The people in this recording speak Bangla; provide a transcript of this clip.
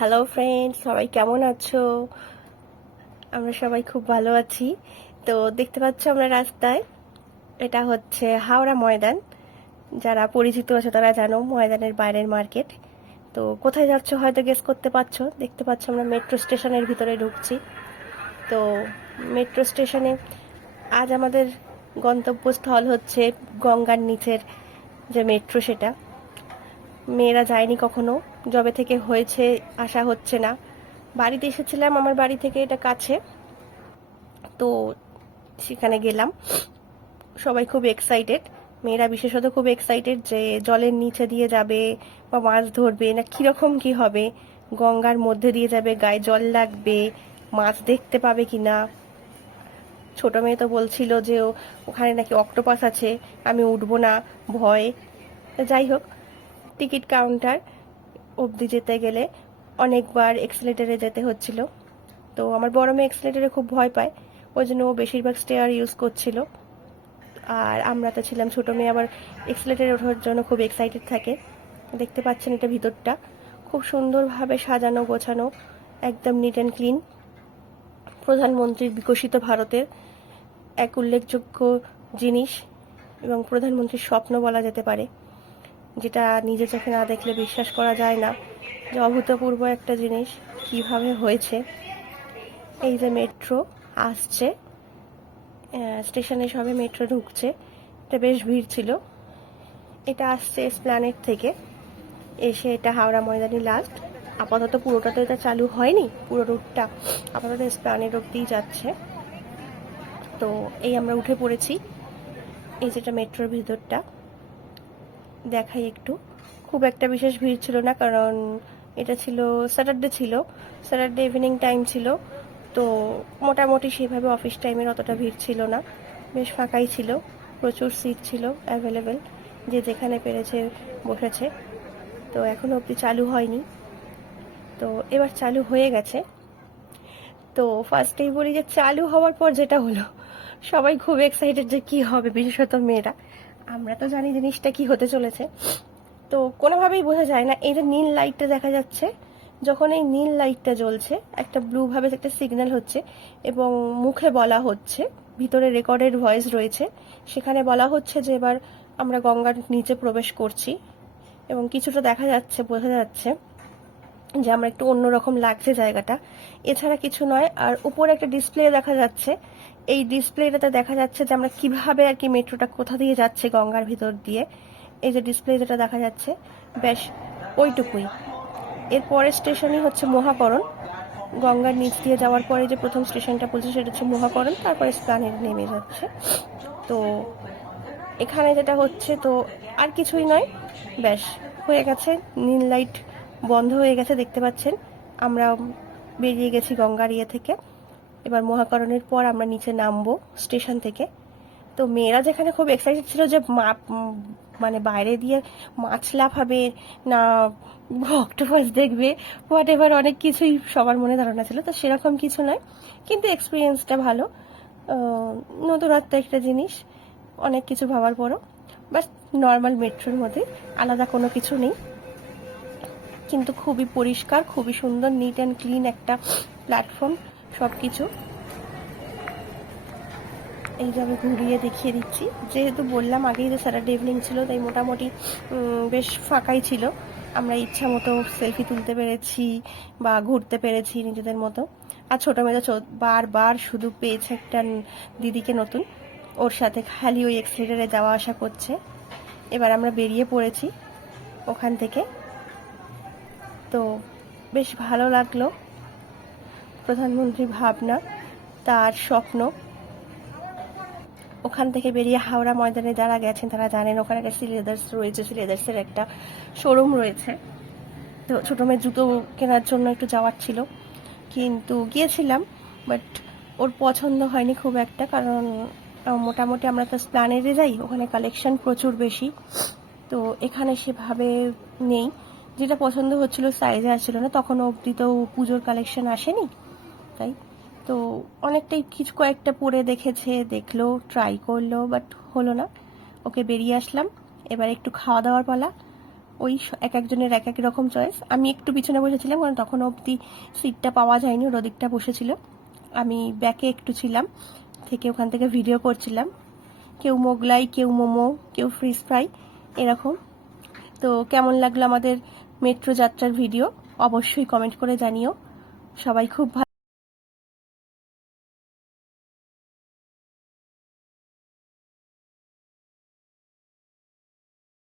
হ্যালো ফ্রেন্ডস, সবাই কেমন আছো? আমরা সবাই খুব ভালো আছি। তো দেখতে পাচ্ছ আমরা রাস্তায়, এটা হচ্ছে হাওড়া ময়দান। যারা পরিচিত আছে তারা জানো, ময়দানের বাইরের মার্কেট। তো কোথায় যাচ্ছ হয়তো গেস করতে পারছো। দেখতে পাচ্ছ আমরা মেট্রো স্টেশনের ভিতরে ঢুকছি। তো মেট্রো স্টেশনে আজ আমাদের গন্তব্যস্থল হচ্ছে গঙ্গার নিচের যে মেট্রো, সেটা মেয়েরা যায়নি কখনো, যবে থেকে হয়েছে আসা হচ্ছে না। বাড়িতে এসেছিলাম, আমার বাড়ি থেকে এটা কাছে, তো সেখানে গেলাম। সবাই খুব এক্সাইটেড, মেয়েরা বিশেষত খুব এক্সাইটেড যে জলের নিচে দিয়ে যাবে বা মাছ ধরবে না, কীরকম কি হবে, গঙ্গার মধ্যে দিয়ে যাবে, গায়ে জল লাগবে, মাছ দেখতে পাবে কিনা। ছোট মেয়ে তো বলছিল যে ওখানে নাকি অক্টোপাস আছে, আমি উঠবো না, ভয়। যাই হোক, টিকিট কাউন্টার অবধি যেতে গেলে অনেকবার এক্সিলেটারে যেতে হচ্ছিল। তো আমার বড় মেয়ে এক্সিলেটারে খুব ভয় পায়, ওই জন্য ও বেশিরভাগ স্টেয়ার ইউজ করছিল। আর আমরা তো ছিলাম, ছোটো মেয়ে আবার এক্সিলেটারে ওঠার জন্য খুব এক্সাইটেড থাকে। দেখতে পাচ্ছেন এটা ভিতরটা খুব সুন্দরভাবে সাজানো গোছানো, একদম নিট অ্যান্ড ক্লিন। প্রধানমন্ত্রীর বিকশিত ভারতের এক উল্লেখযোগ্য জিনিস এবং প্রধানমন্ত্রীর স্বপ্ন বলা যেতে পারে, যেটা নিজে চোখে না দেখলে বিশ্বাস করা যায় না যে অভূতপূর্ব একটা জিনিস কিভাবে হয়েছে। এই যে মেট্রো আসছে, স্টেশনে সবে মেট্রো ঢুকছে, এটা বেশ ভিড় ছিল। এটা আসছে এসপ্ল্যানেড থেকে, এসে এটা হাওড়া ময়দানে লাস্ট। আপাতত পুরোটা তো এটা চালু হয়নি, পুরো রুটটা আপাতত এসপ্ল্যানেড অব্দিই যাচ্ছে। তো এই আমরা উঠে পড়েছি। এই যেটা মেট্রোর ভিতরটা দেখাই একটু। খুব একটা বিশেষ ভিড় ছিল না, কারণ এটা ছিল স্যাটারডে, স্যাটারডে ইভিনিং টাইম ছিল। তো মোটামুটি সেভাবে অফিস টাইমের অতটা ভিড় ছিল না, বেশ ফাঁকাই ছিল, প্রচুর সিট ছিল অ্যাভেলেবেল, যে যেখানে পেরেছে বসেছে। তো এখনও অবধি চালু হয়নি, তো এবার চালু হয়ে গেছে। তো ফার্স্টেই বলি যে চালু হওয়ার পর যেটা হলো, সবাই খুব এক্সাইটেড যে কী হবে, বিশেষত মেয়েরা। আমরা তো জানি জিনিসটা কি হতে চলেছে, তো কোনোভাবেই বোঝা যায় না। এই যে নীল লাইটটা দেখা যাচ্ছে, যখন এই নীল লাইটটা জ্বলছে, একটা ব্লুভাবে একটা সিগন্যাল হচ্ছে এবং মুখে বলা হচ্ছে, ভিতরে রেকর্ডেড ভয়েস রয়েছে, সেখানে বলা হচ্ছে যে এবার আমরা গঙ্গার নিচে প্রবেশ করছি। এবং কিছুটা দেখা যাচ্ছে, বোঝা যাচ্ছে যে আমরা একটু অন্যরকম লাগছে জায়গাটা, এছাড়া কিছু নয়। আর উপরে একটা ডিসপ্লে দেখা যাচ্ছে, এই ডিসপ্লেটাতে দেখা যাচ্ছে যে আমরা কিভাবে আর কি মেট্রোটা কোথা দিয়ে যাচ্ছে গঙ্গার ভিতর দিয়ে। এই যে ডিসপ্লে যেটা দেখা যাচ্ছে, ব্যাস ওইটুকুই। এর পরের স্টেশনই হচ্ছে মহাকরণ। গঙ্গার নিচ দিয়ে যাওয়ার পরে যে প্রথম স্টেশনটা বলছে সেটা হচ্ছে মহাকরণ, তারপরে এসপ্ল্যানেড নেমে যাচ্ছে। তো এখানে যেটা হচ্ছে, তো আর কিছুই নয়, ব্যাস হয়ে গেছে। নীল লাইট বন্ধ হয়ে গেছে, দেখতে পাচ্ছেন। আমরা বেরিয়ে গেছি গঙ্গার ইয়ে থেকে। এবার মহাকরণের পর আমরা নিচে নামবো স্টেশন থেকে। তো মেয়েরা যেখানে খুব এক্সাইটেড ছিল যে মানে বাইরে দিয়ে মাছ লাফাবে না, অক্টোপাস দেখবে, হোয়াট এভার, অনেক কিছুই সবার মনে ধারণা ছিল, তো সেরকম কিছু নয়। কিন্তু এক্সপিরিয়েন্সটা ভালো, নতুনত্ব একটা জিনিস, অনেক কিছু ভাবার পরও। বাস নর্মাল মেট্রোর মধ্যে, আলাদা কোনো কিছু নেই, কিন্তু খুবই পরিষ্কার, খুবই সুন্দর, নিট অ্যান্ড ক্লিন একটা প্ল্যাটফর্ম, সব কিছু। এই যে আমি ঘুরিয়ে দেখিয়ে দিচ্ছি, যেহেতু বললাম আগেই যে স্যাটারডে ইভিনিং ছিল, তাই মোটামুটি বেশ ফাঁকাই ছিল। আমরা ইচ্ছা মতো সেলফি তুলতে পেরেছি বা ঘুরতে পেরেছি নিজেদের মতো। আর ছোটো মেয়ে তো বারবার শুধু পেয়েছে একটা দিদিকে নতুন, ওর সাথে খালি ওই এক্সিলেটারে যাওয়া আসা করছে। এবার আমরা বেরিয়ে পড়েছি ওখান থেকে। তো বেশ ভালো লাগলো, প্রধানমন্ত্রীর ভাবনা, তার স্বপ্ন। ওখান থেকে বেরিয়ে হাওড়া ময়দানে যারা গেছেন তারা জানেন, ওখানে একটা সিলেদার্স রয়েছে, সিলেদার্সের একটা শোরুম রয়েছে। তো ছোটো মেয়ের জুতো কেনার জন্য একটু যাওয়ার ছিল, কিন্তু গিয়েছিলাম, বাট ওর পছন্দ হয়নি খুব একটা, কারণ মোটামুটি আমরা তো স্প্ল্যানেডে যাই, ওখানে কালেকশন প্রচুর বেশি, তো এখানে সেভাবে নেই। যেটা পছন্দ হচ্ছিল সাইজে আসছিল না, তখন অবধি তো পুজোর কালেকশন আসেনি, তাই। তো অনেকটাই কিছু কয়েকটা পরে দেখেছে, দেখলো, ট্রাই করলো, বাট হলো না। ওকে বেরিয়ে আসলাম। এবার একটু খাওয়া দাওয়ার পালা। ওই এক একজনের এক এক রকম চয়েস। আমি একটু পিছনে বসেছিলাম কারণ তখন অবধি সিটটা পাওয়া যায়নি, ওর ওদিকটা বসেছিল, আমি ব্যাকে একটু ছিলাম, থেকে ওখান থেকে ভিডিও করছিলাম। কেউ মোগলাই, কেউ মোমো, কেউ ফিশ ফ্রাই এরকম। তো কেমন লাগলো আমাদের মেট্রো যাত্রার ভিডিও অবশ্যই কমেন্ট করে জানিও। সবাই খুব ভালো